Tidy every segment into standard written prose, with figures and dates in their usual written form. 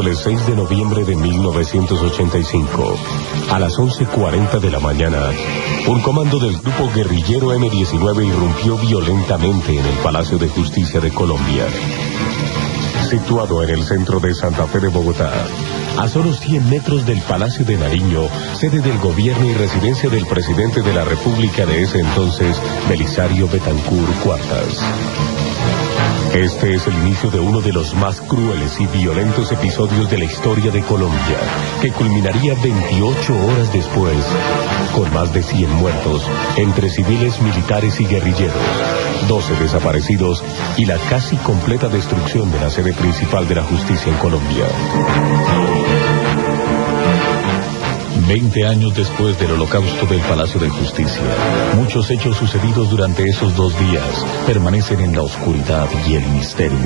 miércoles 6 de noviembre de 1985, a las 11:40 de la mañana, un comando del grupo guerrillero M-19 irrumpió violentamente en el Palacio de Justicia de Colombia. Situado en el centro de Santa Fe de Bogotá, a solo 100 metros del Palacio de Nariño, sede del gobierno y residencia del presidente de la República de ese entonces, Belisario Betancur Cuartas. Este es el inicio de uno de los más crueles y violentos episodios de la historia de Colombia, que culminaría 28 horas después, con más de 100 muertos, entre civiles, militares y guerrilleros, 12 desaparecidos y la casi completa destrucción de la sede principal de la justicia en Colombia. 20 años después del holocausto del Palacio de Justicia, muchos hechos sucedidos durante esos 2 días permanecen en la oscuridad y el misterio.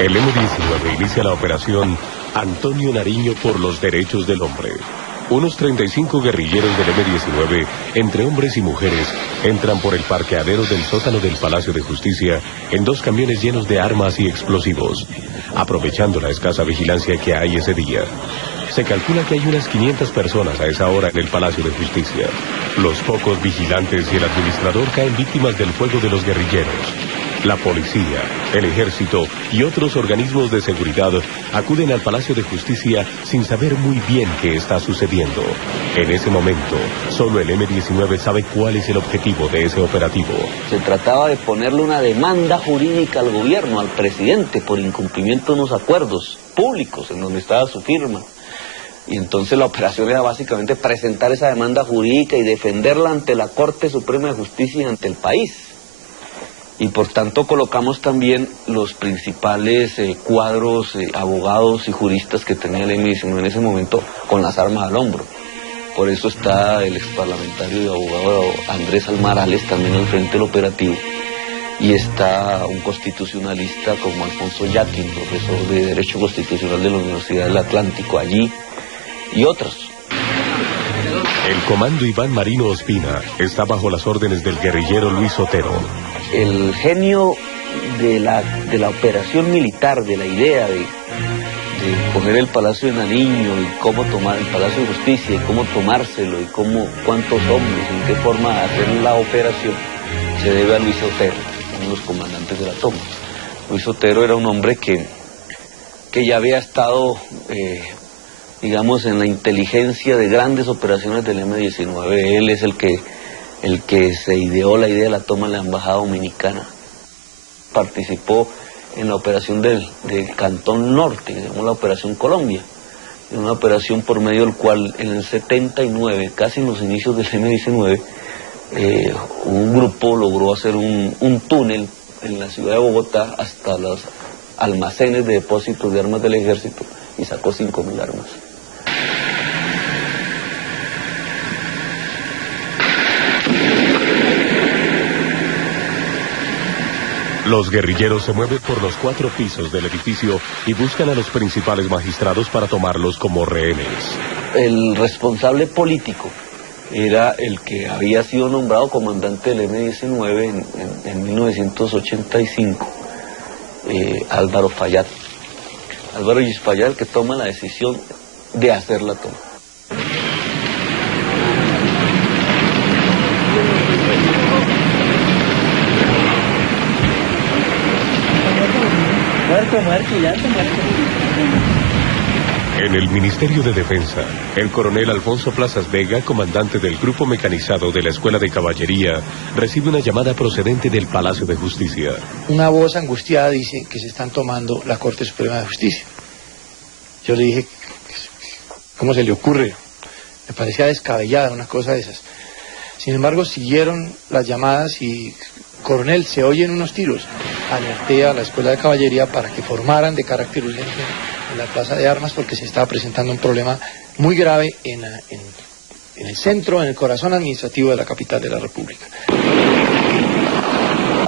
El M-19 inicia la operación Antonio Nariño por los derechos del hombre. Unos 35 guerrilleros del M-19, entre hombres y mujeres, entran por el parqueadero del sótano del Palacio de Justicia en 2 camiones llenos de armas y explosivos, aprovechando la escasa vigilancia que hay ese día. Se calcula que hay unas 500 personas a esa hora en el Palacio de Justicia. Los pocos vigilantes y el administrador caen víctimas del fuego de los guerrilleros. La policía, el ejército y otros organismos de seguridad acuden al Palacio de Justicia sin saber muy bien qué está sucediendo. En ese momento, solo el M-19 sabe cuál es el objetivo de ese operativo. Se trataba de ponerle una demanda jurídica al gobierno, al presidente, por incumplimiento de unos acuerdos públicos en donde estaba su firma. Y entonces la operación era básicamente presentar esa demanda jurídica y defenderla ante la Corte Suprema de Justicia y ante el país. Y por tanto colocamos también los principales cuadros, abogados y juristas que tenía el M-19 en ese momento con las armas al hombro. Por eso está el exparlamentario y abogado Andrés Almarales también al frente del operativo. Y está un constitucionalista como Alfonso Yaquín, profesor de Derecho Constitucional de la Universidad del Atlántico allí, y otros. El comando Iván Marino Ospina está bajo las órdenes del guerrillero Luis Otero. El genio de la operación militar, de la idea de poner el Palacio de Nariño y cómo tomar el Palacio de Justicia y cómo tomárselo y cuántos hombres, en qué forma hacer la operación, se debe a Luis Otero, uno de los comandantes de la toma. Luis Otero era un hombre que ya había estado, digamos, en la inteligencia de grandes operaciones del M-19. Él es el que se ideó la idea de la toma de la embajada dominicana. Participó en la operación del Cantón Norte, que se llamó la Operación Colombia, en una operación por medio del cual en el 79, casi en los inicios del M-19, un grupo logró hacer un túnel en la ciudad de Bogotá hasta los almacenes de depósitos de armas del ejército y sacó 5.000 armas. Los guerrilleros se mueven por los 4 pisos del edificio y buscan a los principales magistrados para tomarlos como rehenes. El responsable político era el que había sido nombrado comandante del M-19 en 1985, Álvaro Fayad. Álvaro Fayad, el que toma la decisión de hacer la toma. En el Ministerio de Defensa, el coronel Alfonso Plazas Vega, comandante del Grupo Mecanizado de la Escuela de Caballería, recibe una llamada procedente del Palacio de Justicia. Una voz angustiada dice que se están tomando la Corte Suprema de Justicia. Yo le dije, ¿cómo se le ocurre? Me parecía descabellada una cosa de esas. Sin embargo, siguieron las llamadas y, coronel, se oyen unos tiros. Alerté a la Escuela de Caballería para que formaran de carácter urgente en la plaza de armas porque se estaba presentando un problema muy grave en el centro, en el corazón administrativo de la capital de la República.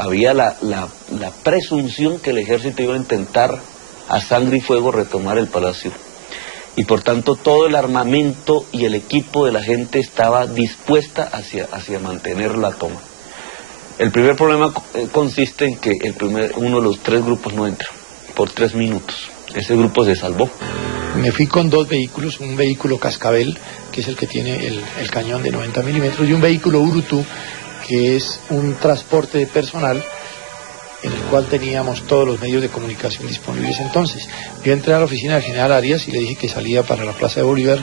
Había la presunción que el ejército iba a intentar a sangre y fuego retomar el palacio. y por tanto todo el armamento y el equipo de la gente estaba dispuesta hacia mantener la toma. El primer problema consiste en que uno de los 3 grupos no entra por 3 minutos. Ese grupo se salvó. Me fui con 2 vehículos, un vehículo Cascabel, que es el que tiene el cañón de 90 milímetros, y un vehículo Urutú, que es un transporte de personal en el cual teníamos todos los medios de comunicación disponibles entonces. Yo entré a la oficina del general Arias y le dije que salía para la Plaza de Bolívar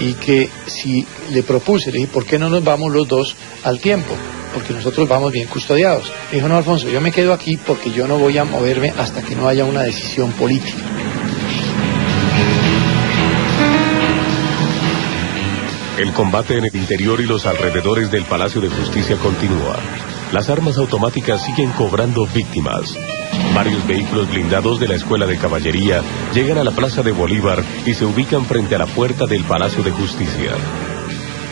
y que si le propuse, le dije, ¿por qué no nos vamos los 2 al tiempo? Porque nosotros vamos bien custodiados. Me dijo, no, Alfonso, yo me quedo aquí porque yo no voy a moverme hasta que no haya una decisión política. El combate en el interior y los alrededores del Palacio de Justicia continúa. Las armas automáticas siguen cobrando víctimas. Varios vehículos blindados de la Escuela de Caballería llegan a la Plaza de Bolívar y se ubican frente a la puerta del Palacio de Justicia.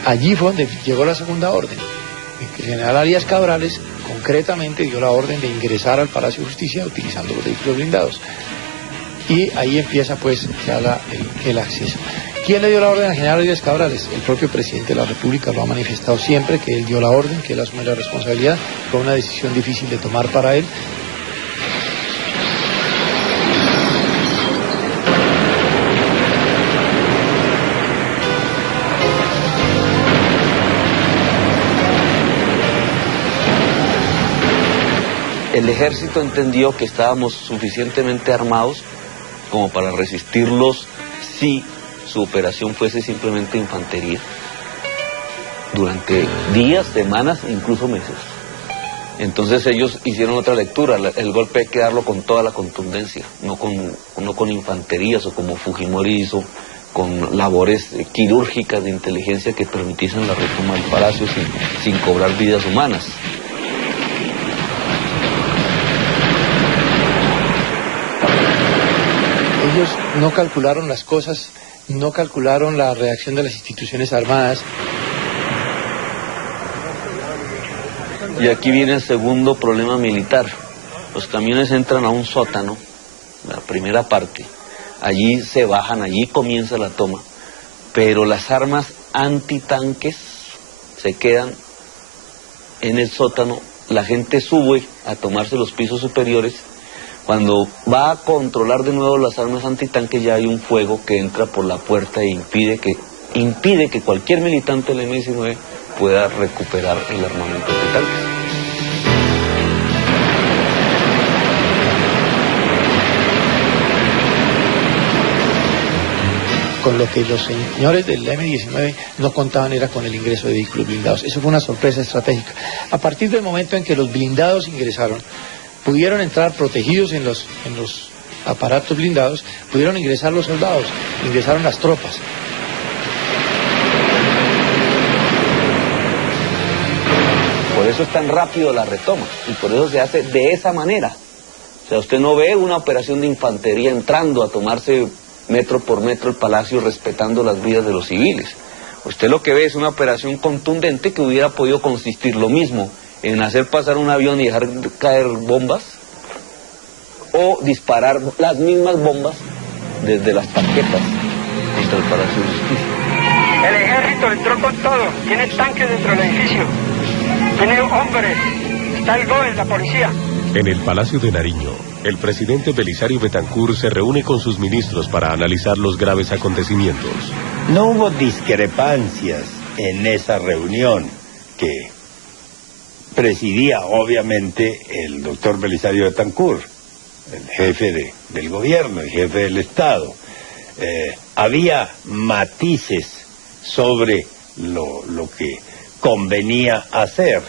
Allí fue donde llegó la segunda orden. El general Arias Cabrales concretamente dio la orden de ingresar al Palacio de Justicia utilizando los vehículos blindados. Y ahí empieza pues ya el acceso. ¿Quién le dio la orden al general Arias Cabrales? El propio presidente de la República lo ha manifestado siempre, que él dio la orden, que él asume la responsabilidad. Fue una decisión difícil de tomar para él. El ejército entendió que estábamos suficientemente armados como para resistirlos si su operación fuese simplemente infantería. Durante días, semanas, incluso meses. Entonces ellos hicieron otra lectura, el golpe hay que darlo con toda la contundencia, no con infanterías o como Fujimori hizo con labores quirúrgicas de inteligencia que permitiesen la retoma del palacio sin cobrar vidas humanas. Ellos no calcularon las cosas, no calcularon la reacción de las instituciones armadas. Y aquí viene el segundo problema militar. Los camiones entran a un sótano, la primera parte. Allí se bajan, allí comienza la toma. Pero las armas antitanques se quedan en el sótano. La gente sube a tomarse los pisos superiores. Cuando va a controlar de nuevo las armas antitanques, ya hay un fuego que entra por la puerta e impide que cualquier militante del M-19 pueda recuperar el armamento antitanques. Con lo que los señores del M-19 no contaban era con el ingreso de vehículos blindados. Eso fue una sorpresa estratégica. A partir del momento en que los blindados ingresaron, pudieron entrar protegidos en los aparatos blindados, pudieron ingresar los soldados, ingresaron las tropas. Por eso es tan rápido la retoma y por eso se hace de esa manera. O sea, usted no ve una operación de infantería entrando a tomarse metro por metro el palacio respetando las vidas de los civiles. Usted lo que ve es una operación contundente que hubiera podido consistir lo mismo en hacer pasar un avión y dejar caer bombas o disparar las mismas bombas desde las tanquetas contra el Palacio de Justicia. El ejército entró con todo, tiene tanques dentro del edificio, tiene hombres, está el GOE, la policía. En el Palacio de Nariño, el presidente Belisario Betancur se reúne con sus ministros para analizar los graves acontecimientos. No hubo discrepancias en esa reunión que presidía obviamente el doctor Belisario Betancur, el jefe del gobierno, el jefe del Estado. Había matices sobre lo que convenía hacer.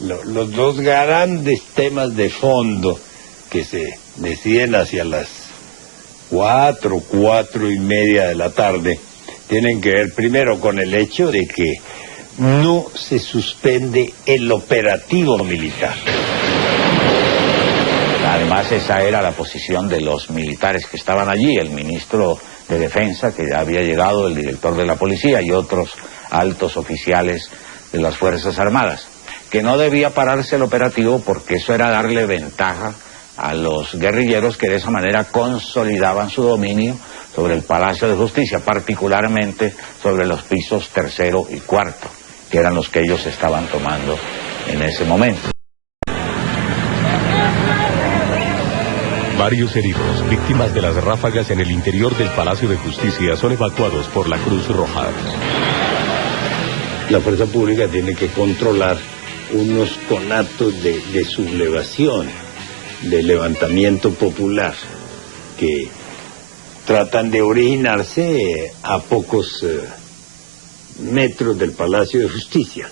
Los dos grandes temas de fondo que se deciden hacia las 4:30 de la tarde tienen que ver primero con el hecho de que no se suspende el operativo militar. Además, esa era la posición de los militares que estaban allí, el ministro de Defensa, que ya había llegado, el director de la policía y otros altos oficiales de las Fuerzas Armadas, que no debía pararse el operativo porque eso era darle ventaja a los guerrilleros que de esa manera consolidaban su dominio sobre el Palacio de Justicia, particularmente sobre los pisos 3º y 4º, que eran los que ellos estaban tomando en ese momento. Varios heridos, víctimas de las ráfagas en el interior del Palacio de Justicia, son evacuados por la Cruz Roja. La fuerza pública tiene que controlar unos conatos de sublevación, de levantamiento popular, que tratan de originarse a pocos metros del Palacio de Justicia,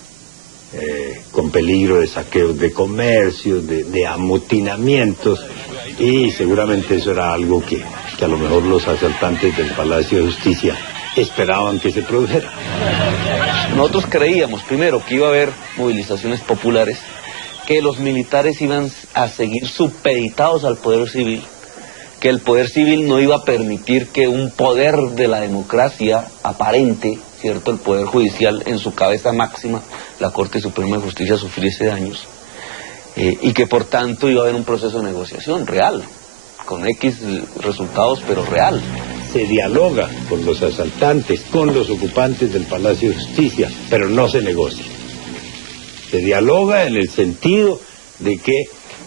con peligro de saqueos de comercios, de amotinamientos, y seguramente eso era algo que a lo mejor los asaltantes del Palacio de Justicia esperaban que se produjera. Nosotros creíamos, primero, que iba a haber movilizaciones populares, que los militares iban a seguir supeditados al poder civil, que el poder civil no iba a permitir que un poder de la democracia aparente, ¿cierto?, el poder judicial en su cabeza máxima, la Corte Suprema de Justicia, sufriese daños, y que por tanto iba a haber un proceso de negociación real, con X resultados, pero real. Se dialoga con los asaltantes, con los ocupantes del Palacio de Justicia, pero no se negocia. Se dialoga en el sentido de que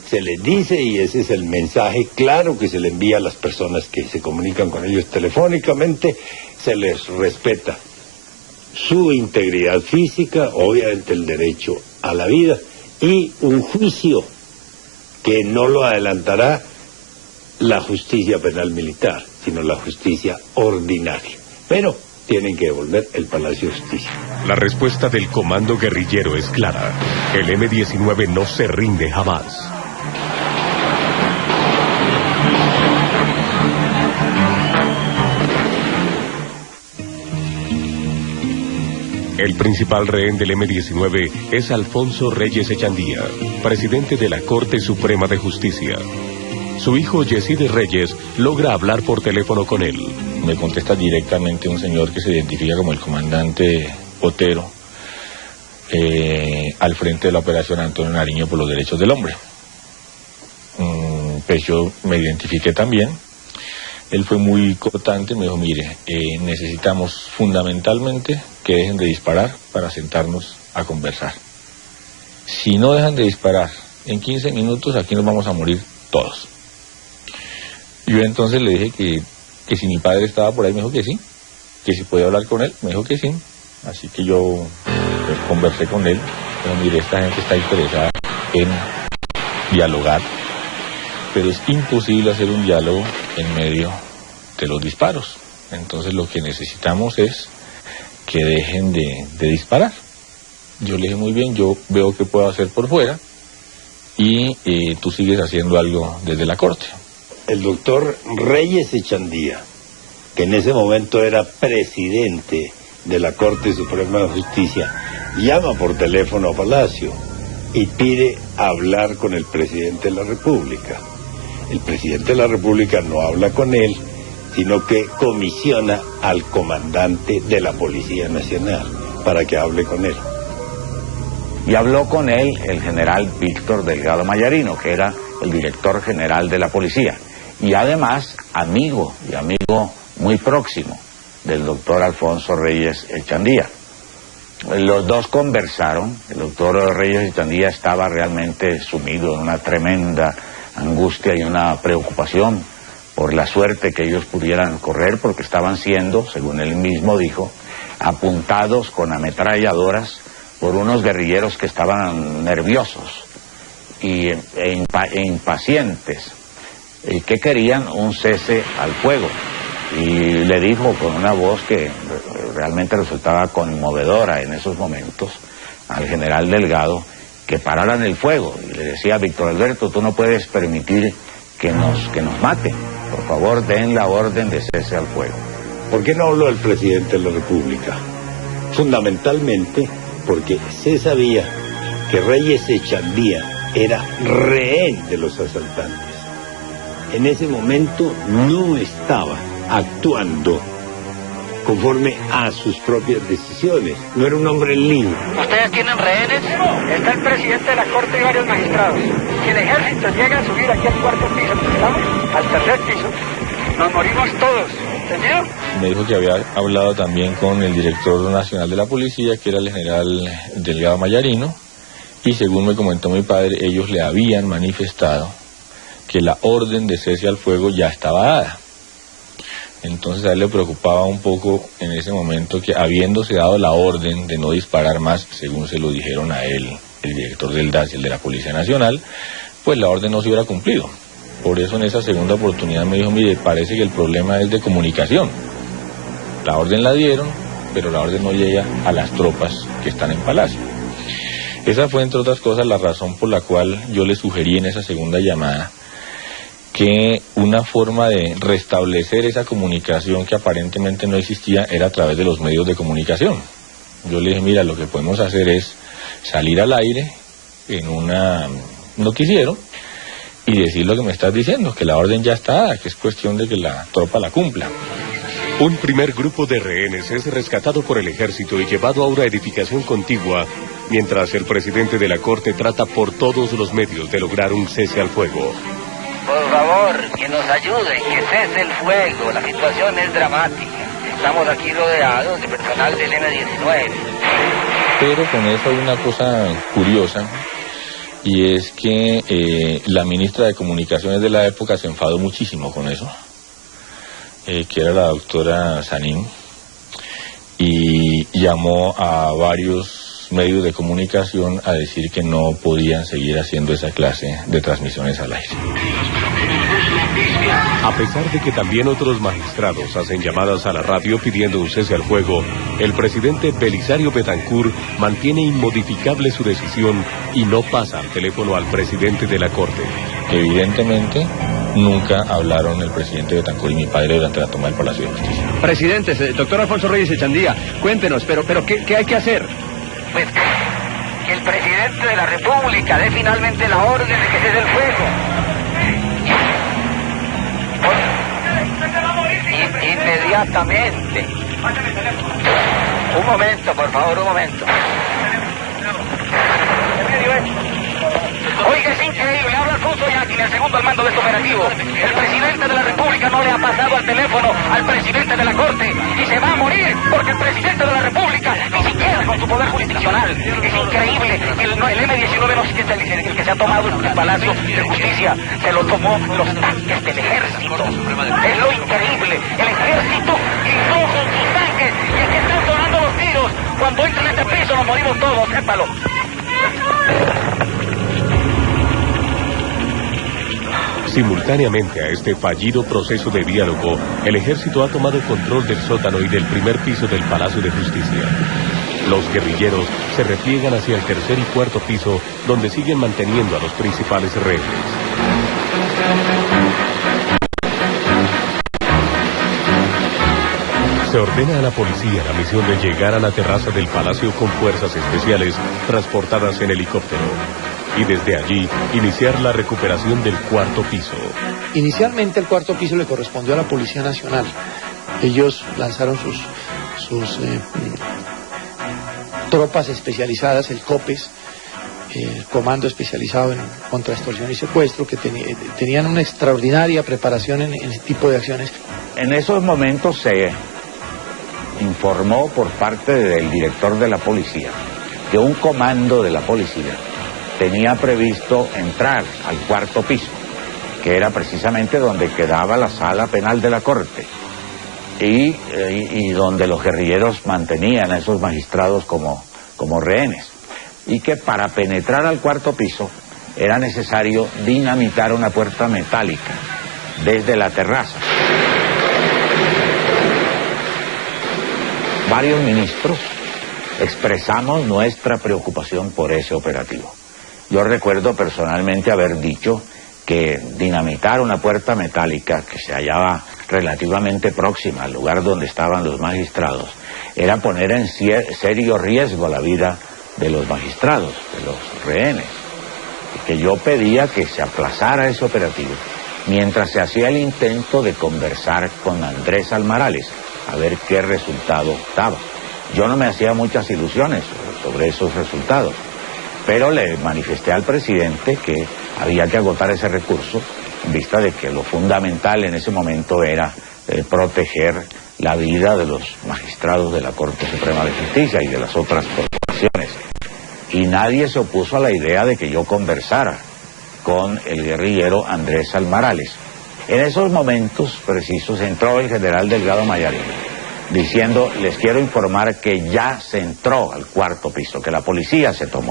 se les dice, y ese es el mensaje claro que se le envía a las personas que se comunican con ellos telefónicamente, se les respeta su integridad física, obviamente el derecho a la vida, y un juicio que no lo adelantará la justicia penal militar, sino la justicia ordinaria. Pero tienen que devolver el Palacio de Justicia. La respuesta del comando guerrillero es clara. El M-19 no se rinde jamás. El principal rehén del M-19 es Alfonso Reyes Echandía, presidente de la Corte Suprema de Justicia. Su hijo Yeside Reyes logra hablar por teléfono con él. Me contesta directamente un señor que se identifica como el comandante Otero, al frente de la operación Antonio Nariño por los derechos del hombre. Pues yo me identifiqué también. Él fue muy cortante, me dijo, mire, necesitamos fundamentalmente que dejen de disparar para sentarnos a conversar. Si no dejan de disparar en 15 minutos, aquí nos vamos a morir todos. Yo entonces le dije que si mi padre estaba por ahí, me dijo que sí, que si podía hablar con él, me dijo que sí. Así que yo pues, conversé con él, pero mire, esta gente está interesada en dialogar, pero es imposible hacer un diálogo en medio de los disparos. Entonces lo que necesitamos es que dejen de disparar. Yo le dije, muy bien, yo veo qué puedo hacer por fuera y tú sigues haciendo algo desde la corte. El doctor Reyes Echandía, que en ese momento era presidente de la Corte Suprema de Justicia, llama por teléfono a Palacio y pide hablar con el presidente de la República. El presidente de la República no habla con él, sino que comisiona al comandante de la Policía Nacional para que hable con él. Y habló con él el general Víctor Delgado Mayarino, que era el director general de la policía, y además amigo muy próximo del doctor Alfonso Reyes Echandía. Los dos conversaron. El doctor Reyes Echandía estaba realmente sumido en una tremenda angustia y una preocupación por la suerte que ellos pudieran correr, porque estaban siendo, según él mismo dijo, apuntados con ametralladoras por unos guerrilleros que estaban nerviosos e impacientes, y que querían un cese al fuego. Y le dijo con una voz que realmente resultaba conmovedora en esos momentos al general Delgado que pararan el fuego. Y le decía, Víctor Alberto, tú no puedes permitir que nos maten. Por favor, den la orden de cese al fuego. ¿Por qué no habló el presidente de la República? Fundamentalmente porque se sabía que Reyes Echandía era rehén de los asaltantes. En ese momento no estaba actuando conforme a sus propias decisiones. No era un hombre libre. ¿Ustedes tienen rehenes? Está el presidente de la Corte y varios magistrados. Si el ejército llega a subir aquí al cuarto piso, ¿estamos? Al tercer piso, nos morimos todos. ¿Entendido? Me dijo que había hablado también con el director nacional de la policía, que era el general Delgado Mayarino, y según me comentó mi padre, ellos le habían manifestado que la orden de cese al fuego ya estaba dada. Entonces a él le preocupaba un poco en ese momento que, habiéndose dado la orden de no disparar más, según se lo dijeron a él, el director del DAS y el de la Policía Nacional, pues la orden no se hubiera cumplido. Por eso en esa segunda oportunidad me dijo, mire, parece que el problema es de comunicación. La orden la dieron, pero la orden no llega a las tropas que están en Palacio. Esa fue, entre otras cosas, la razón por la cual yo le sugerí en esa segunda llamada que una forma de restablecer esa comunicación que aparentemente no existía era a través de los medios de comunicación. Yo le dije, mira, lo que podemos hacer es salir al aire en un noticiero y decir lo que me estás diciendo, que la orden ya está dada, que es cuestión de que la tropa la cumpla. Un primer grupo de rehenes es rescatado por el ejército y llevado a una edificación contigua, mientras el presidente de la Corte trata por todos los medios de lograr un cese al fuego. Por favor, que nos ayuden, que cese el fuego, la situación es dramática. Estamos aquí rodeados de personal del M-19. Pero con eso hay una cosa curiosa, y es que la ministra de Comunicaciones de la época se enfadó muchísimo con eso, que era la doctora Sanín, y llamó a varios medios de comunicación a decir que no podían seguir haciendo esa clase de transmisiones al aire. A pesar de que también otros magistrados hacen llamadas a la radio pidiendo un cese al fuego, el presidente Belisario Betancur mantiene inmodificable su decisión y no pasa al teléfono al presidente de la Corte. Evidentemente, nunca hablaron el presidente Betancur y mi padre durante la toma del Palacio de Justicia. Presidentes, doctor Alfonso Reyes Echandía, cuéntenos, pero ¿qué hay que hacer? Pues que el presidente de la República dé finalmente la orden de que cese el fuego. Inmediatamente. Un momento, por favor, un momento. Oiga, es increíble, habla Alfonso Yaquin, el segundo al mando de este operativo. El presidente de la República no le ha pasado al teléfono al presidente de la Corte y se va a morir porque el presidente de la República, ni siquiera con su poder jurisdiccional, es increíble. El M-19 no es el que se ha tomado el Palacio de Justicia, se lo tomó los tanques del ejército. Es lo increíble, el ejército y todos sus tanques, y es que están sonando los tiros. Cuando entran en este piso nos morimos todos, sépalo. Simultáneamente a este fallido proceso de diálogo, el ejército ha tomado control del sótano y del primer piso del Palacio de Justicia. Los guerrilleros se repliegan hacia el tercer y cuarto piso, donde siguen manteniendo a los principales rehenes. Se ordena a la policía la misión de llegar a la terraza del palacio con fuerzas especiales transportadas en helicóptero y desde allí iniciar la recuperación del cuarto piso. Inicialmente el cuarto piso le correspondió a la Policía Nacional. Ellos lanzaron sus tropas especializadas, el COPES, el Comando Especializado en Contraextorsión y Secuestro, que tenían una extraordinaria preparación en ese tipo de acciones. En esos momentos se informó por parte del director de la policía que un comando de la policía tenía previsto entrar al cuarto piso, que era precisamente donde quedaba la sala penal de la Corte y donde los guerrilleros mantenían a esos magistrados como rehenes, y que para penetrar al cuarto piso era necesario dinamitar una puerta metálica desde la terraza. Varios ministros expresamos nuestra preocupación por ese operativo. Yo recuerdo personalmente haber dicho que dinamitar una puerta metálica que se hallaba relativamente próxima al lugar donde estaban los magistrados era poner en serio riesgo la vida de los magistrados, de los rehenes, y que yo pedía que se aplazara ese operativo mientras se hacía el intento de conversar con Andrés Almarales a ver qué resultado daba. Yo no me hacía muchas ilusiones sobre esos resultados, pero le manifesté al presidente que había que agotar ese recurso en vista de que lo fundamental en ese momento era proteger la vida de los magistrados de la Corte Suprema de Justicia y de las otras corporaciones. Y nadie se opuso a la idea de que yo conversara con el guerrillero Andrés Almarales. En esos momentos precisos entró el general Delgado Mayarino, diciendo: les quiero informar que ya se entró al cuarto piso, que la policía se tomó.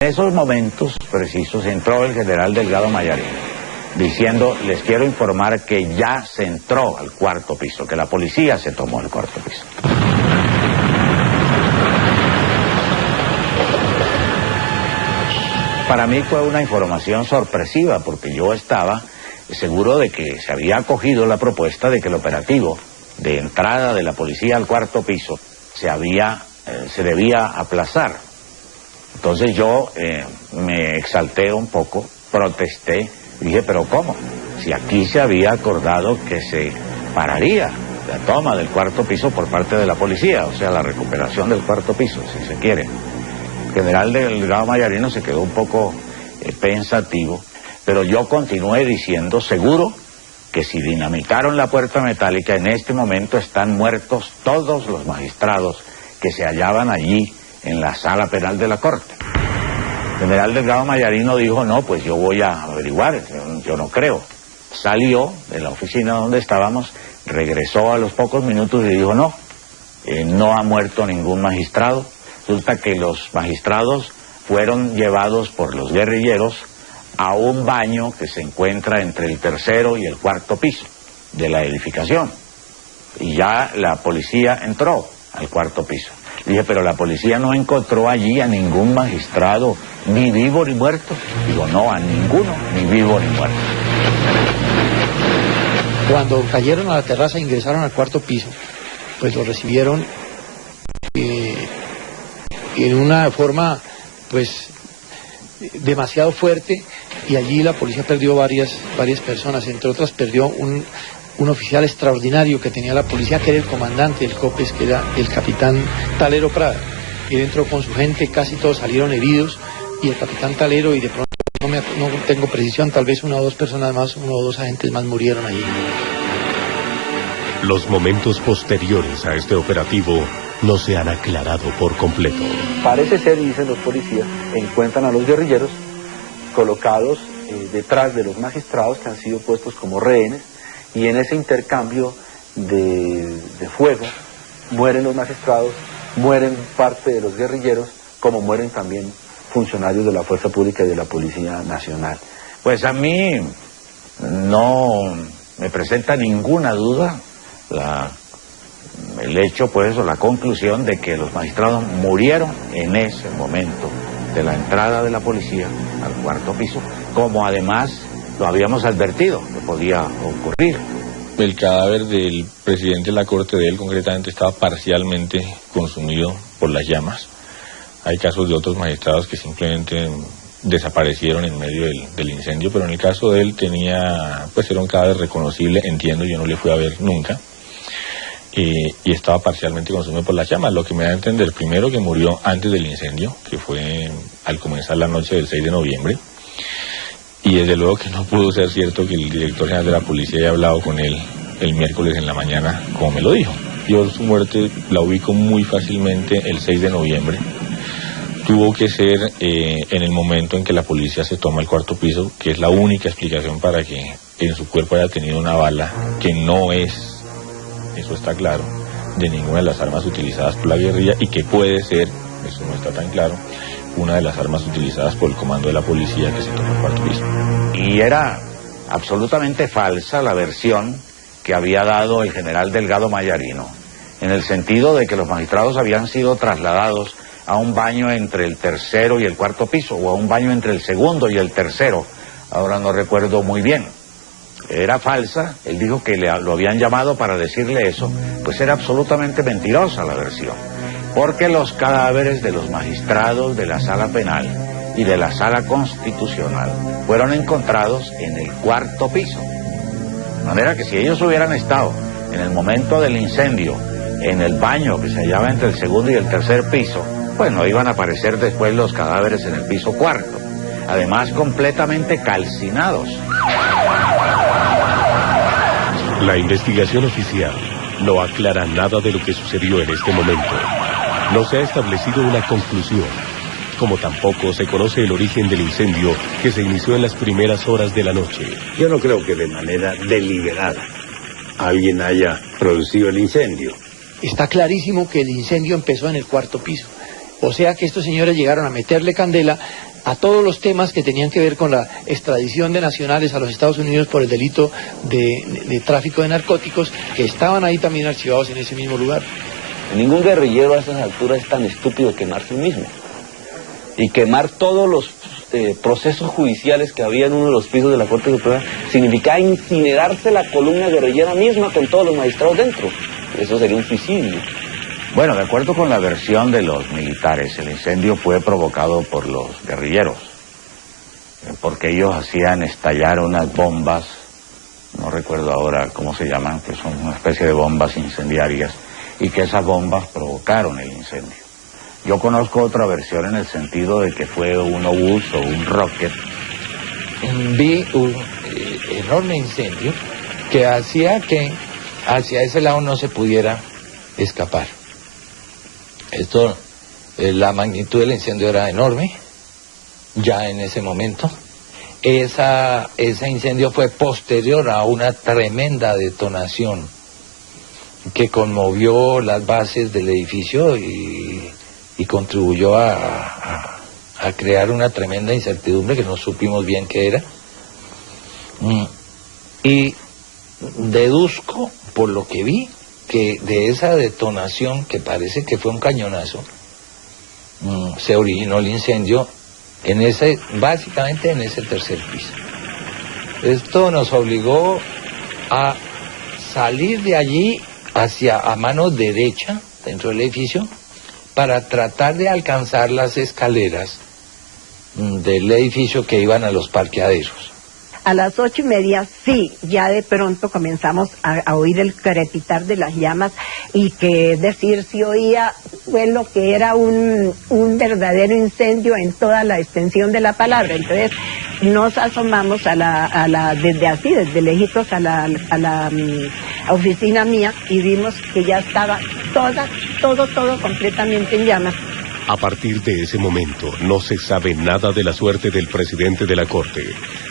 En esos momentos precisos entró el general Delgado Mayarino, diciendo: les quiero informar que ya se entró al cuarto piso, que la policía se tomó el cuarto piso. Para mí fue una información sorpresiva, porque yo estaba seguro de que se había acogido la propuesta de que el operativo de entrada de la policía al cuarto piso se debía aplazar. Entonces yo me exalté un poco, protesté, dije: pero ¿cómo? Si aquí se había acordado que se pararía la toma del cuarto piso por parte de la policía, o sea, la recuperación del cuarto piso, si se quiere. El general Delgado Mayarino se quedó un poco pensativo, pero yo continué diciendo: seguro que si dinamitaron la puerta metálica, en este momento están muertos todos los magistrados que se hallaban allí en la sala penal de la Corte. El general Delgado Mayarino dijo: no, pues yo voy a averiguar, yo no creo. Salió de la oficina donde estábamos, regresó a los pocos minutos y dijo: no, no ha muerto ningún magistrado. Resulta que los magistrados fueron llevados por los guerrilleros a un baño que se encuentra entre el tercero y el cuarto piso de la edificación. Y ya la policía entró al cuarto piso. Dije: pero la policía no encontró allí a ningún magistrado, ni vivo ni muerto. Digo: no, a ninguno, ni vivo ni muerto. Cuando cayeron a la terraza e ingresaron al cuarto piso, pues lo recibieron en una forma pues demasiado fuerte, y allí la policía perdió varias personas. Entre otras perdió un oficial extraordinario que tenía la policía, que era el comandante del COPES, que era el capitán Talero Prada. Él entró con su gente, casi todos salieron heridos, y el capitán Talero, y de pronto no tengo precisión, tal vez una o dos personas más, uno o dos agentes más murieron allí. Los momentos posteriores a este operativo no se han aclarado por completo. Parece ser, dicen los policías, encuentran a los guerrilleros colocados detrás de los magistrados que han sido puestos como rehenes, y en ese intercambio de fuego mueren los magistrados, mueren parte de los guerrilleros, como mueren también funcionarios de la Fuerza Pública y de la Policía Nacional. Pues a mí no me presenta ninguna duda el hecho, pues, o la conclusión de que los magistrados murieron en ese momento de la entrada de la policía al cuarto piso, como además lo habíamos advertido que podía ocurrir. El cadáver del presidente de la Corte, de él concretamente, estaba parcialmente consumido por las llamas. Hay casos de otros magistrados que simplemente desaparecieron en medio del incendio, pero en el caso de él era un cadáver reconocible, entiendo, yo no le fui a ver nunca. Y estaba parcialmente consumido por las llamas, lo que me da a entender primero que murió antes del incendio, que fue al comenzar la noche del 6 de noviembre, y desde luego que no pudo ser cierto que el director general de la policía haya hablado con él el miércoles en la mañana, como me lo dijo. Yo su muerte la ubico muy fácilmente el 6 de noviembre. Tuvo que ser en el momento en que la policía se toma el cuarto piso, que es la única explicación para que en su cuerpo haya tenido una bala que no es, eso está claro, de ninguna de las armas utilizadas por la guerrilla, y que puede ser, eso no está tan claro, una de las armas utilizadas por el comando de la policía que se tomó el cuarto piso. Y era absolutamente falsa la versión que había dado el general Delgado Mayarino, en el sentido de que los magistrados habían sido trasladados a un baño entre el tercero y el cuarto piso, o a un baño entre el segundo y el tercero, ahora no recuerdo muy bien. Era falsa, él dijo que lo habían llamado para decirle eso, pues era absolutamente mentirosa la versión, porque los cadáveres de los magistrados de la sala penal y de la sala constitucional fueron encontrados en el cuarto piso. De manera que si ellos hubieran estado en el momento del incendio en el baño que se hallaba entre el segundo y el tercer piso, pues no iban a aparecer después los cadáveres en el piso cuarto, además completamente calcinados. La investigación oficial no aclara nada de lo que sucedió en este momento. No se ha establecido una conclusión, como tampoco se conoce el origen del incendio que se inició en las primeras horas de la noche. Yo no creo que de manera deliberada alguien haya producido el incendio. Está clarísimo que el incendio empezó en el cuarto piso. O sea que estos señores llegaron a meterle candela a todos los temas que tenían que ver con la extradición de nacionales a los Estados Unidos por el delito de tráfico de narcóticos, que estaban ahí también archivados en ese mismo lugar. Ningún guerrillero a esas alturas es tan estúpido quemarse mismo. Y quemar todos los procesos judiciales que había en uno de los pisos de la Corte Suprema significaba incinerarse la columna guerrillera misma con todos los magistrados dentro. Eso sería un suicidio. Bueno, de acuerdo con la versión de los militares, el incendio fue provocado por los guerrilleros, porque ellos hacían estallar unas bombas, no recuerdo ahora cómo se llaman, que son una especie de bombas incendiarias, y que esas bombas provocaron el incendio. Yo conozco otra versión en el sentido de que fue un obús o un rocket. Vi un enorme incendio que hacía que hacia ese lado no se pudiera escapar. La magnitud del incendio era enorme, ya en ese momento. Ese incendio fue posterior a una tremenda detonación que conmovió las bases del edificio y contribuyó a crear una tremenda incertidumbre que no supimos bien qué era. Y deduzco, por lo que vi, que de esa detonación, que parece que fue un cañonazo, se originó el incendio básicamente en ese tercer piso. Esto nos obligó a salir de allí a mano derecha, dentro del edificio, para tratar de alcanzar las escaleras del edificio que iban a los parqueaderos. A las 8:30, sí, ya de pronto comenzamos a oír el crepitar de las llamas y que decir si oía fue lo que era un verdadero incendio en toda la extensión de la palabra. Entonces nos asomamos desde lejitos a la oficina mía y vimos que ya estaba todo completamente en llamas. A partir de ese momento, no se sabe nada de la suerte del presidente de la Corte,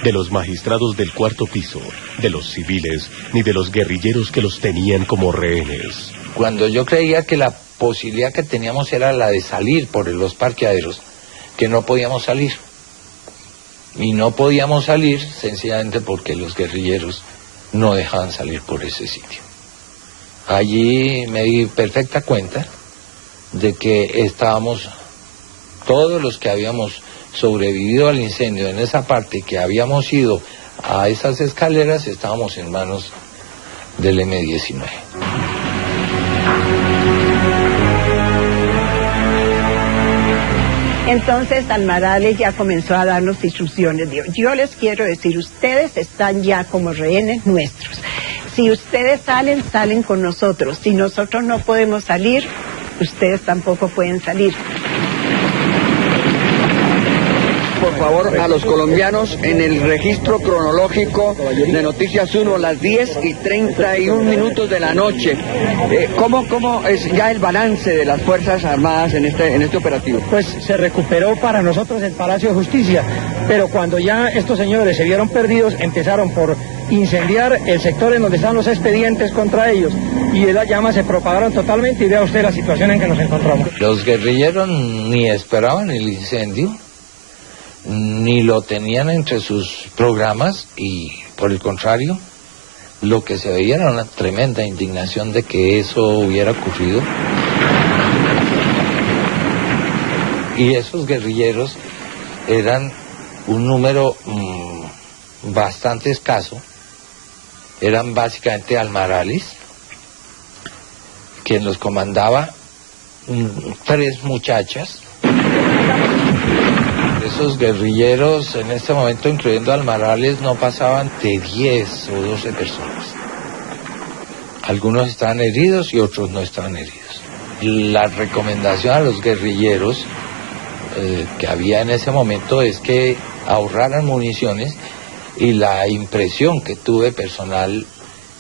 de los magistrados del cuarto piso, de los civiles, ni de los guerrilleros que los tenían como rehenes. Cuando yo creía que la posibilidad que teníamos era la de salir por los parqueaderos, que no podíamos salir. Y no podíamos salir sencillamente porque los guerrilleros no dejaban salir por ese sitio. Allí me di perfecta cuenta de que estábamos, todos los que habíamos sobrevivido al incendio en esa parte, que habíamos ido a esas escaleras, estábamos en manos del M-19. Entonces Almarales ya comenzó a darnos instrucciones. Yo les quiero decir, ustedes están ya como rehenes nuestros. Si ustedes salen con nosotros. Si nosotros no podemos salir, ustedes tampoco pueden salir. Por favor, a los colombianos en el registro cronológico de Noticias 1, las 10:31 de la noche. ¿Cómo es ya el balance de las Fuerzas Armadas en este operativo? Pues se recuperó para nosotros el Palacio de Justicia, pero cuando ya estos señores se vieron perdidos, empezaron por incendiar el sector en donde están los expedientes contra ellos, y las llamas se propagaron totalmente, y vea usted la situación en que nos encontramos. Los guerrilleros ni esperaban el incendio, ni lo tenían entre sus programas, y por el contrario, lo que se veía era una tremenda indignación de que eso hubiera ocurrido. Y esos guerrilleros eran un número bastante escaso, eran básicamente Almarales, quien los comandaba, 3 muchachas. Esos guerrilleros en este momento, incluyendo Almarales, no pasaban de 10 o 12 personas. Algunos estaban heridos y otros no estaban heridos. La recomendación a los guerrilleros que había en ese momento es que ahorraran municiones, y la impresión que tuve personal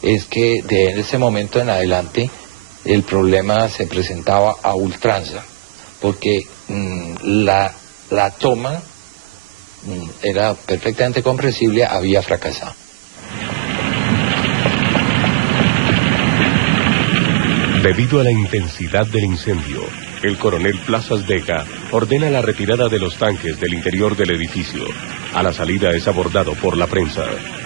es que de ese momento en adelante el problema se presentaba a ultranza, porque la toma era perfectamente comprensible, había fracasado. Debido a la intensidad del incendio, el coronel Plazas Vega ordena la retirada de los tanques del interior del edificio. A la salida es abordado por la prensa.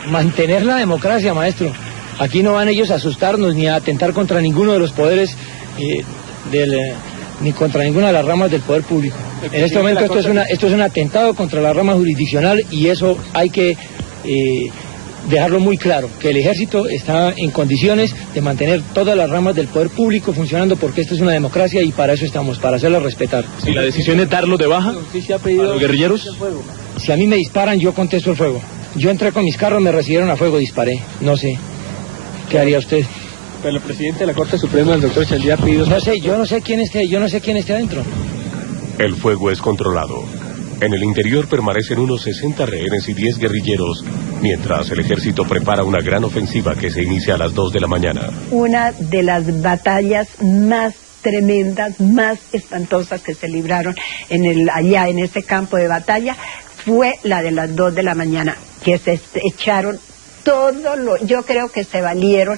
Mantener la democracia, maestro. Aquí no van ellos a asustarnos ni a atentar contra ninguno de los poderes ni contra ninguna de las ramas del poder público. En este momento esto es un atentado contra la rama jurisdiccional y eso hay que dejarlo muy claro, que el ejército está en condiciones de mantener todas las ramas del poder público funcionando porque esto es una democracia y para eso estamos, para hacerla respetar. ¿Y la decisión es darlo de baja a los guerrilleros? Si a mí me disparan, yo contesto el fuego. Yo entré con mis carros, me recibieron a fuego, disparé. No sé. ¿Qué haría usted? Pero el presidente de la Corte Suprema, el doctor Chandía, pidió... No sé, yo no sé quién esté adentro. El fuego es controlado. En el interior permanecen unos 60 rehenes y 10 guerrilleros, mientras el ejército prepara una gran ofensiva que se inicia a las 2 de la mañana. Una de las batallas más tremendas, más espantosas que se libraron allá en ese campo de batalla fue la de las 2 de la mañana, que se echaron yo creo que se valieron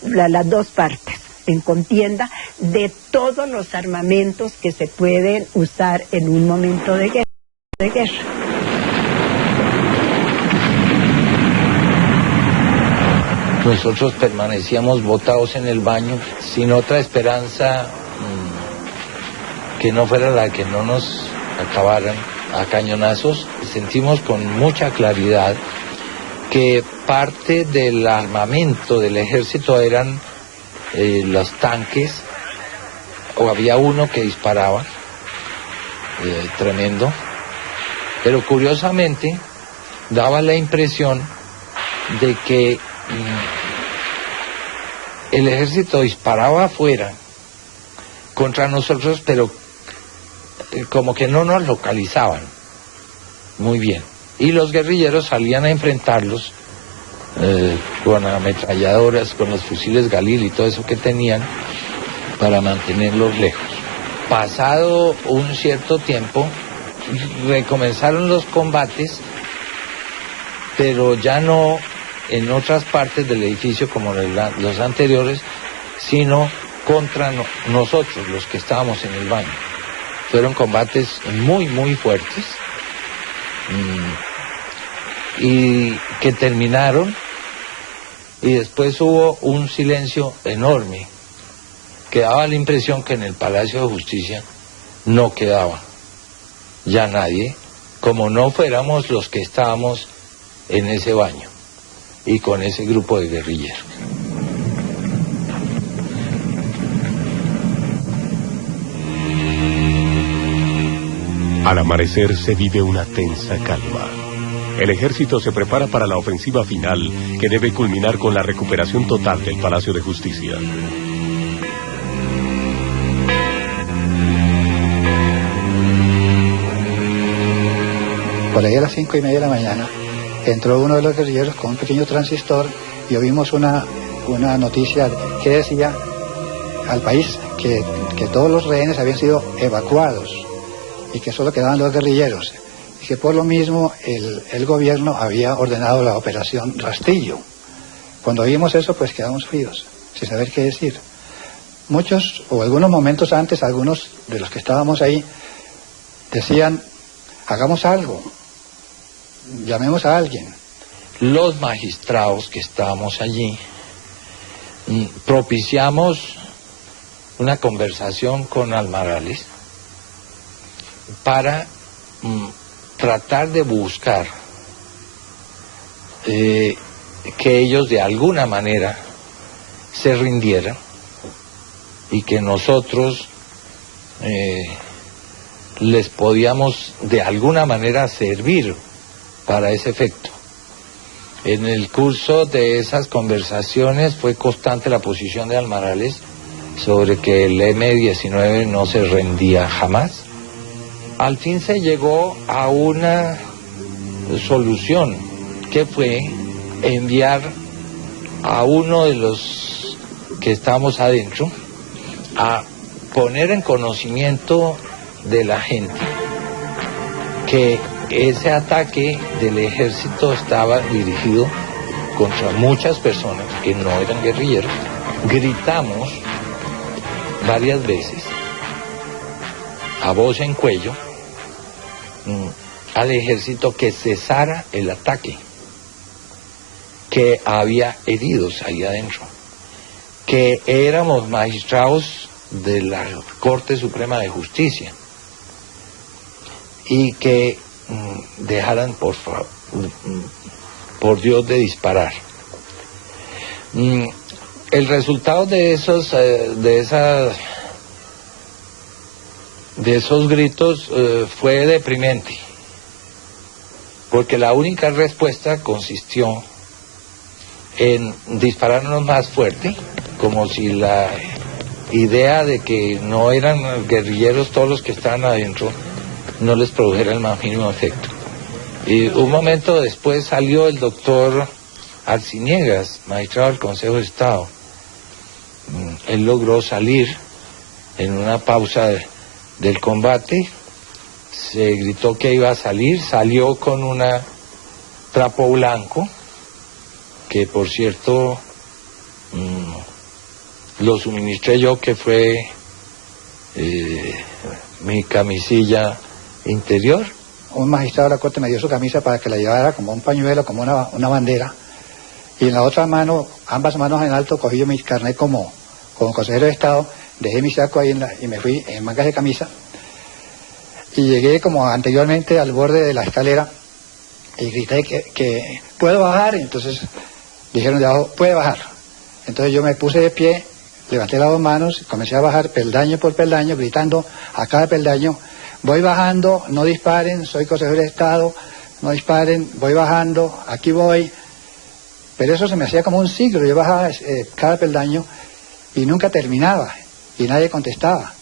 las dos partes en contienda de todos los armamentos que se pueden usar en un momento de guerra. Nosotros permanecíamos botados en el baño sin otra esperanza que no fuera la que no nos acabaran a cañonazos. Sentimos con mucha claridad que parte del armamento del ejército eran los tanques, o había uno que disparaba, tremendo, pero curiosamente daba la impresión de que el ejército disparaba afuera contra nosotros, pero como que no nos localizaban muy bien. Y los guerrilleros salían a enfrentarlos con ametralladoras, con los fusiles Galil y todo eso que tenían para mantenerlos lejos. Pasado un cierto tiempo, recomenzaron los combates, pero ya no en otras partes del edificio como los anteriores, sino contra nosotros, los que estábamos en el baño. Fueron combates muy, muy fuertes. Y que terminaron y después hubo un silencio enorme que daba la impresión que en el Palacio de Justicia no quedaba ya nadie, como no fuéramos los que estábamos en ese baño y con ese grupo de guerrilleros. Al amanecer se vive una tensa calma. El ejército se prepara para la ofensiva final que debe culminar con la recuperación total del Palacio de Justicia. Por ahí a las 5:30 de la mañana entró uno de los guerrilleros con un pequeño transistor y oímos una noticia que decía al país que todos los rehenes habían sido evacuados y que solo quedaban los guerrilleros. Y que por lo mismo el gobierno había ordenado la operación Rastillo. Cuando oímos eso, pues quedamos fríos, sin saber qué decir. Muchos, o algunos momentos antes, algunos de los que estábamos ahí, decían, hagamos algo, llamemos a alguien. Los magistrados que estábamos allí, propiciamos una conversación con Almarales para tratar de buscar que ellos de alguna manera se rindieran y que nosotros les podíamos de alguna manera servir para ese efecto. En el curso de esas conversaciones fue constante la posición de Almarales sobre que el M-19 no se rendía jamás. Al fin se llegó a una solución, que fue enviar a uno de los que estábamos adentro a poner en conocimiento de la gente que ese ataque del ejército estaba dirigido contra muchas personas que no eran guerrilleros. Gritamos varias veces a voz en cuello al ejército que cesara el ataque, que había heridos ahí adentro, que éramos magistrados de la Corte Suprema de Justicia y que dejaran por Dios de disparar. El resultado de esos gritos fue deprimente, porque la única respuesta consistió en dispararnos más fuerte, como si la idea de que no eran guerrilleros todos los que estaban adentro no les produjera el más mínimo efecto. Y un momento después salió el doctor Arciniegas, magistrado del Consejo de Estado. Él logró salir en una pausa del combate, se gritó que iba a salir, salió con un trapo blanco, que por cierto lo suministré yo, que fue mi camisilla interior. Un magistrado de la Corte me dio su camisa para que la llevara como un pañuelo, como una bandera, y en la otra mano, ambas manos en alto, cogí yo mi carnet como consejero de Estado, dejé mi saco ahí y me fui en mangas de camisa, y llegué como anteriormente al borde de la escalera y grité que ¿puedo bajar? Y entonces dijeron de abajo, puede bajar. Entonces yo me puse de pie, levanté las dos manos, comencé a bajar peldaño por peldaño, gritando a cada peldaño, voy bajando, no disparen, soy consejero de Estado, no disparen, voy bajando, aquí voy. Pero eso se me hacía como un ciclo, yo bajaba cada peldaño y nunca terminaba, y nadie contestaba.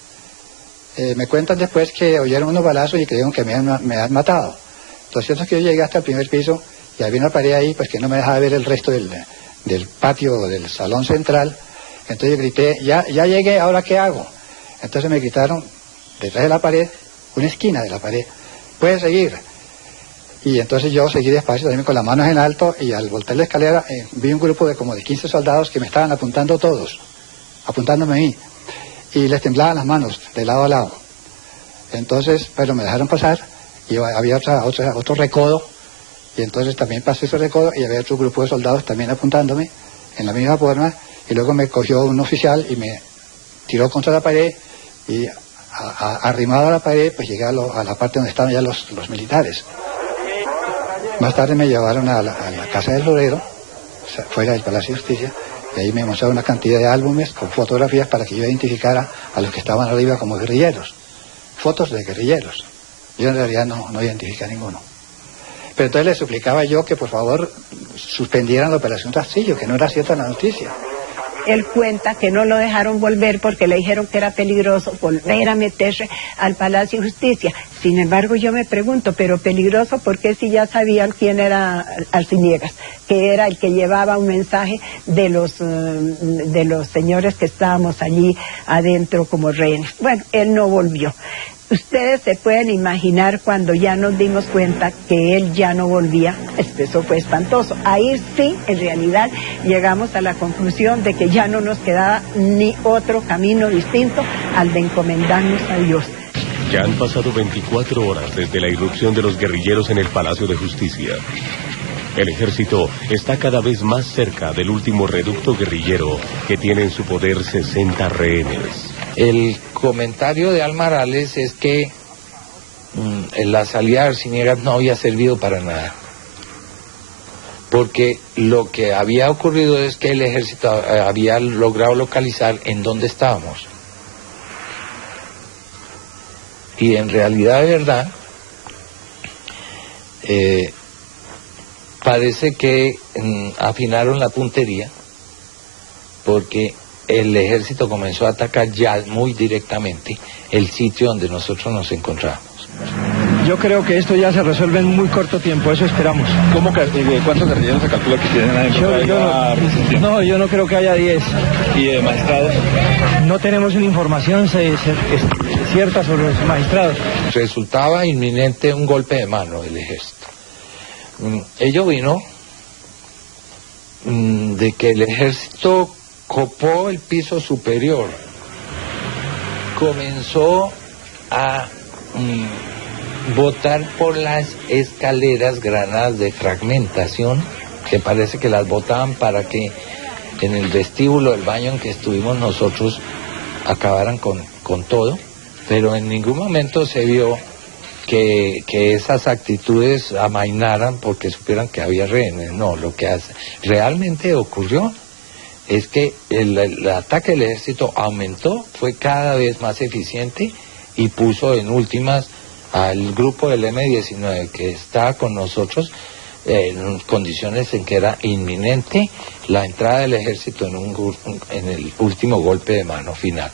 Me cuentan después que oyeron unos balazos y creyeron que me habían matado. Lo cierto es que yo llegué hasta el primer piso y había una pared ahí pues que no me dejaba ver el resto del patio del salón central. Entonces yo grité, ya llegué, ¿ahora qué hago? Entonces me gritaron detrás de la pared, una esquina de la pared, puedes seguir. Y entonces yo seguí despacio también con las manos en alto, y al voltear la escalera vi un grupo de como de 15 soldados que me estaban apuntando todos, apuntándome a mí, y les temblaban las manos de lado a lado. Entonces, pero me dejaron pasar, y había otro recodo, y entonces también pasé ese recodo, y había otro grupo de soldados también apuntándome en la misma forma, y luego me cogió un oficial y me tiró contra la pared, y arrimado a la pared, pues llegué a la parte donde estaban ya los militares. Más tarde me llevaron a la Casa del Florero, fuera del Palacio de Justicia, y ahí me mostraron una cantidad de álbumes con fotografías para que yo identificara a los que estaban arriba como guerrilleros. Fotos de guerrilleros. Yo en realidad no identifiqué a ninguno. Pero entonces les suplicaba yo que por favor suspendieran la Operación Rastrillo, que no era cierta la noticia. Él cuenta que no lo dejaron volver porque le dijeron que era peligroso volver a meterse al Palacio de Justicia. Sin embargo, yo me pregunto, ¿pero peligroso por qué si ya sabían quién era Arciniegas? Que era el que llevaba un mensaje de los señores que estábamos allí adentro como rehenes. Bueno, él no volvió. Ustedes se pueden imaginar cuando ya nos dimos cuenta que él ya no volvía, eso fue espantoso. Ahí sí, en realidad, llegamos a la conclusión de que ya no nos quedaba ni otro camino distinto al de encomendarnos a Dios. Ya han pasado 24 horas desde la irrupción de los guerrilleros en el Palacio de Justicia. El ejército está cada vez más cerca del último reducto guerrillero que tiene en su poder 60 rehenes. El comentario de Almarales es que la salida de Arciniegas no había servido para nada, porque lo que había ocurrido es que el ejército había logrado localizar en dónde estábamos. Y en realidad, de verdad, parece que afinaron la puntería, porque el ejército comenzó a atacar ya muy directamente el sitio donde nosotros nos encontrábamos. Yo creo que esto ya se resuelve en muy corto tiempo, eso esperamos. ¿Cuántos guerrilleros se calcula que tienen adentro? Yo no creo que haya 10. ¿Y de magistrados? No tenemos una información cierta sobre los magistrados. Resultaba inminente un golpe de mano del ejército. Ello vino de que el ejército copó el piso superior, comenzó a botar por las escaleras granadas de fragmentación, que parece que las botaban para que en el vestíbulo del baño en que estuvimos nosotros acabaran con todo, pero en ningún momento se vio que esas actitudes amainaran porque supieran que había rehenes. No, lo que realmente ocurrió es que el ataque del ejército aumentó, fue cada vez más eficiente y puso en últimas al grupo del M-19 que está con nosotros en condiciones en que era inminente la entrada del ejército en el último golpe de mano final.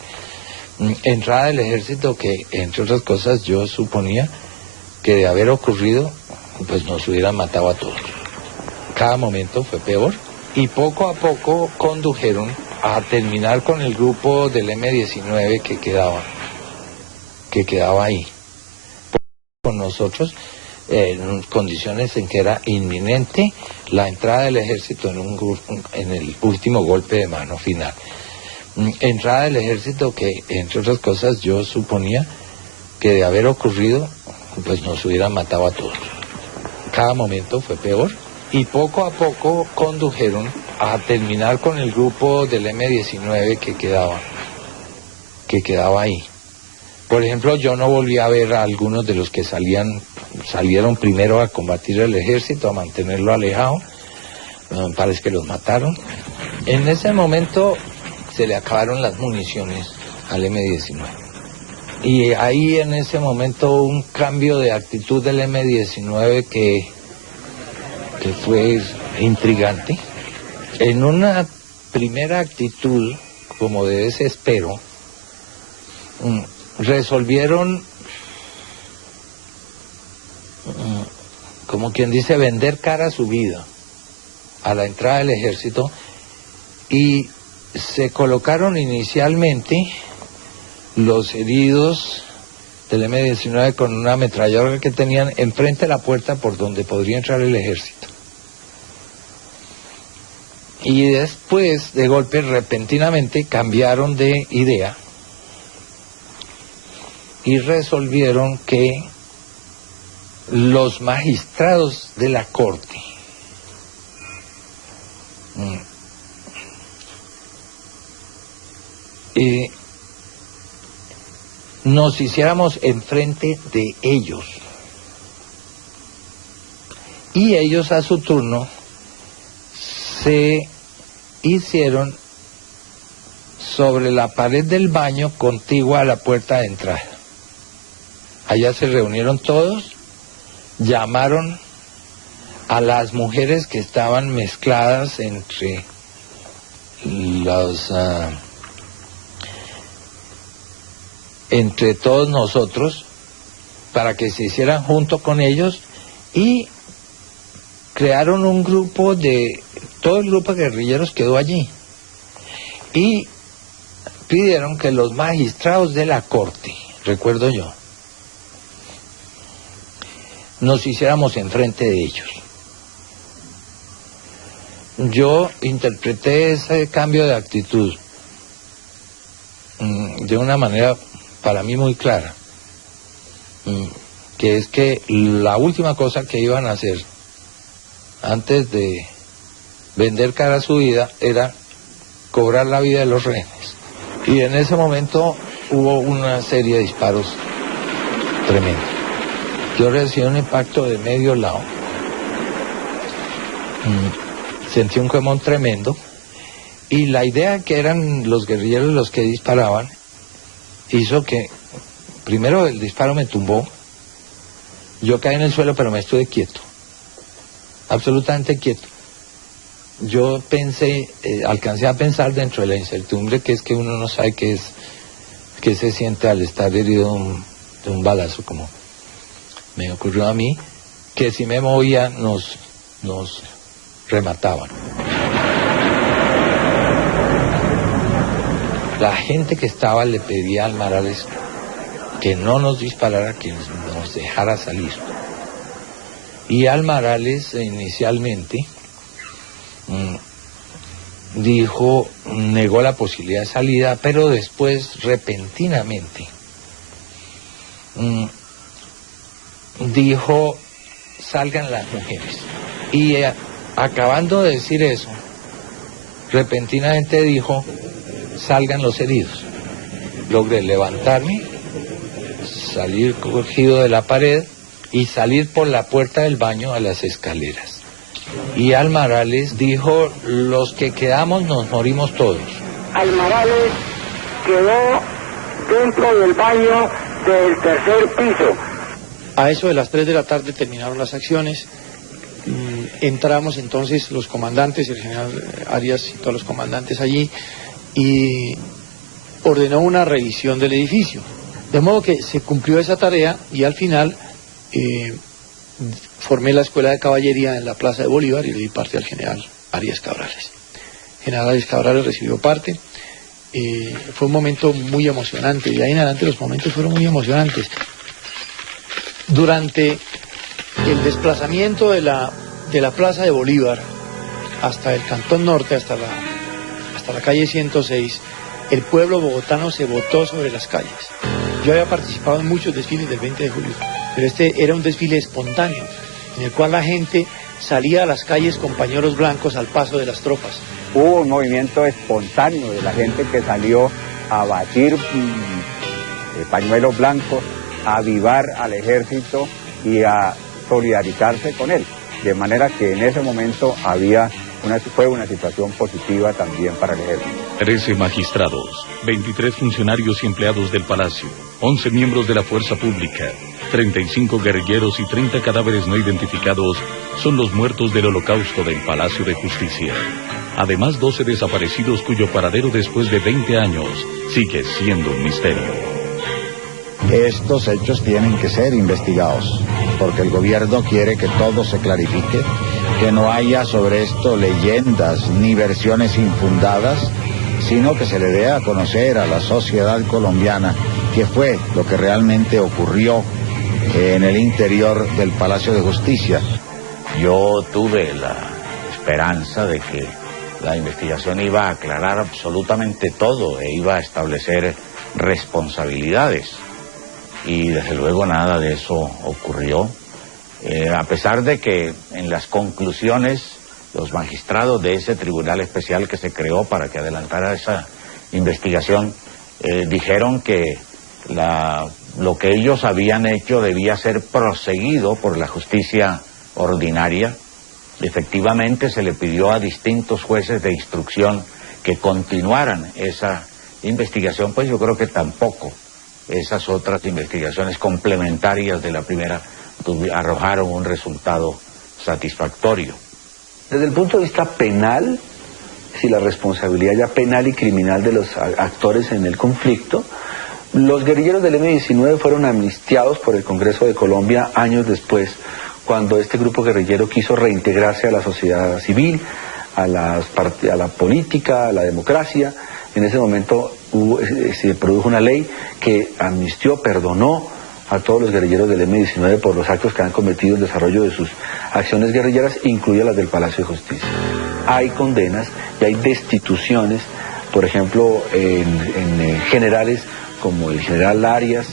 Entrada del ejército que, entre otras cosas, yo suponía que de haber ocurrido, pues nos hubieran matado a todos. Cada momento fue peor y poco a poco condujeron a terminar con el grupo del M-19 que quedaba ahí. Con nosotros en condiciones en que era inminente la entrada del ejército en el último golpe de mano final. Entrada del ejército que, entre otras cosas, yo suponía que de haber ocurrido, pues nos hubieran matado a todos. Cada momento fue peor y poco a poco condujeron a terminar con el grupo del M-19 que quedaba ahí. Por ejemplo, yo no volví a ver a algunos de los que salieron primero a combatir el ejército, a mantenerlo alejado. Parece que los mataron. En ese momento se le acabaron las municiones al M-19. Y ahí en ese momento un cambio de actitud del M-19 que fue intrigante. En una primera actitud como de desespero, resolvieron, como quien dice, vender cara a su vida a la entrada del ejército y se colocaron inicialmente los heridos del M-19 con una ametralladora que tenían enfrente de la puerta por donde podría entrar el ejército. Y después, de golpe, repentinamente cambiaron de idea y resolvieron que los magistrados de la corte nos hiciéramos enfrente de ellos y ellos a su turno se hicieron sobre la pared del baño contigua a la puerta de entrada. Allá se reunieron todos, llamaron a las mujeres que estaban mezcladas entre entre todos nosotros para que se hicieran junto con ellos y crearon un grupo todo el grupo de guerrilleros quedó allí y pidieron que los magistrados de la corte, recuerdo yo, nos hiciéramos enfrente de ellos. Yo interpreté ese cambio de actitud de una manera para mí muy clara, que es que la última cosa que iban a hacer antes de vender cara a su vida era cobrar la vida de los rehenes. Y en ese momento hubo una serie de disparos tremendos. Yo recibí un impacto de medio lado. Sentí un quemón tremendo. Y la idea que eran los guerrilleros los que disparaban hizo que, primero el disparo me tumbó. Yo caí en el suelo, pero me estuve quieto. Absolutamente quieto. Yo pensé, alcancé a pensar dentro de la incertidumbre que es que uno no sabe qué se siente al estar herido de un balazo como me ocurrió a mí, que si me movía nos remataban. La gente que estaba le pedía al Marales que no nos disparara, que nos dejara salir. Y Almarales inicialmente negó la posibilidad de salida, pero después repentinamente dijo, salgan las mujeres. Y acabando de decir eso, repentinamente dijo, salgan los heridos. Logré levantarme, salir cogido de la pared y salir por la puerta del baño a las escaleras. Y Almarales dijo, los que quedamos nos morimos todos. Almarales quedó dentro del baño del tercer piso. A eso de las 3 de la tarde terminaron las acciones. Entramos entonces los comandantes, el general Arias y todos los comandantes allí, y ordenó una revisión del edificio. De modo que se cumplió esa tarea y al final formé la escuela de caballería en la Plaza de Bolívar y le di parte al general Arias Cabrales. El general Arias Cabrales recibió parte. Fue un momento muy emocionante, y de ahí en adelante los momentos fueron muy emocionantes. Durante el desplazamiento de la Plaza de Bolívar hasta el Cantón Norte, hasta la calle 106, el pueblo bogotano se botó sobre las calles. Yo había participado en muchos desfiles del 20 de julio, pero este era un desfile espontáneo, en el cual la gente salía a las calles con pañuelos blancos al paso de las tropas. Hubo un movimiento espontáneo de la gente que salió a batir pañuelos blancos, a avivar al ejército y a solidarizarse con él. De manera que en ese momento fue una situación positiva también para el ejército. 13 magistrados, 23 funcionarios y empleados del Palacio, 11 miembros de la Fuerza Pública, 35 guerrilleros y 30 cadáveres no identificados son los muertos del holocausto del Palacio de Justicia. Además, 12 desaparecidos cuyo paradero después de 20 años sigue siendo un misterio. Estos hechos tienen que ser investigados, porque el gobierno quiere que todo se clarifique, que no haya sobre esto leyendas ni versiones infundadas, sino que se le dé a conocer a la sociedad colombiana qué fue lo que realmente ocurrió en el interior del Palacio de Justicia. Yo tuve la esperanza de que la investigación iba a aclarar absolutamente todo e iba a establecer responsabilidades. Y desde luego nada de eso ocurrió, a pesar de que en las conclusiones los magistrados de ese tribunal especial que se creó para que adelantara esa investigación dijeron que lo que ellos habían hecho debía ser proseguido por la justicia ordinaria. Efectivamente se le pidió a distintos jueces de instrucción que continuaran esa investigación, pues yo creo que tampoco esas otras investigaciones complementarias de la primera arrojaron un resultado satisfactorio. Desde el punto de vista penal, si la responsabilidad ya penal y criminal de los actores en el conflicto, los guerrilleros del M-19 fueron amnistiados por el Congreso de Colombia años después, cuando este grupo guerrillero quiso reintegrarse a la sociedad civil, a la política, a la democracia. En ese momento se produjo una ley que amnistió, perdonó a todos los guerrilleros del M-19 por los actos que han cometido en el desarrollo de sus acciones guerrilleras, incluidas las del Palacio de Justicia. Hay condenas y hay destituciones, por ejemplo, en generales como el general Arias,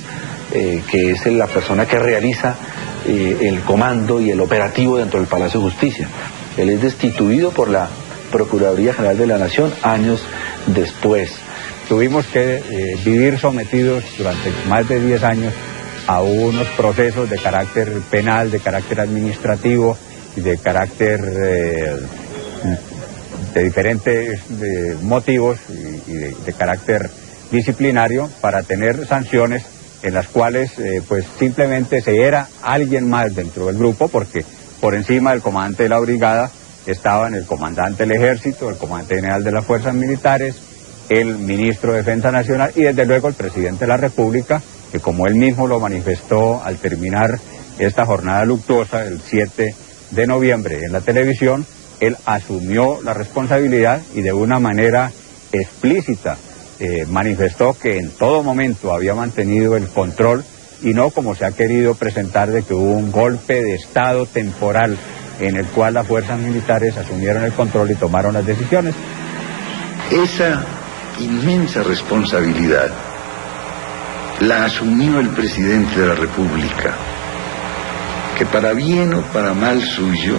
que es la persona que realiza el comando y el operativo dentro del Palacio de Justicia. Él es destituido por la Procuraduría General de la Nación años después. Tuvimos que vivir sometidos durante más de 10 años a unos procesos de carácter penal, de carácter administrativo y de carácter de diferentes motivos y de carácter disciplinario para tener sanciones en las cuales pues simplemente se era alguien más dentro del grupo, porque por encima del comandante de la brigada estaban el comandante del ejército, el comandante general de las fuerzas militares, el ministro de Defensa Nacional y desde luego el presidente de la República, que como él mismo lo manifestó al terminar esta jornada luctuosa el 7 de noviembre en la televisión, él asumió la responsabilidad y de una manera explícita manifestó que en todo momento había mantenido el control y no como se ha querido presentar de que hubo un golpe de Estado temporal en el cual las fuerzas militares asumieron el control y tomaron las decisiones. Esa inmensa responsabilidad la asumió el presidente de la República, que para bien o para mal suyo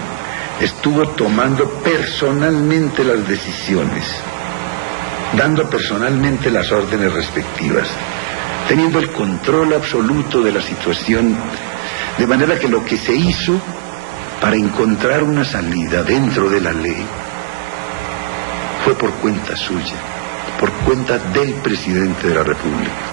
estuvo tomando personalmente las decisiones, dando personalmente las órdenes respectivas, teniendo el control absoluto de la situación, de manera que lo que se hizo para encontrar una salida dentro de la ley fue por cuenta suya, por cuenta del presidente de la República.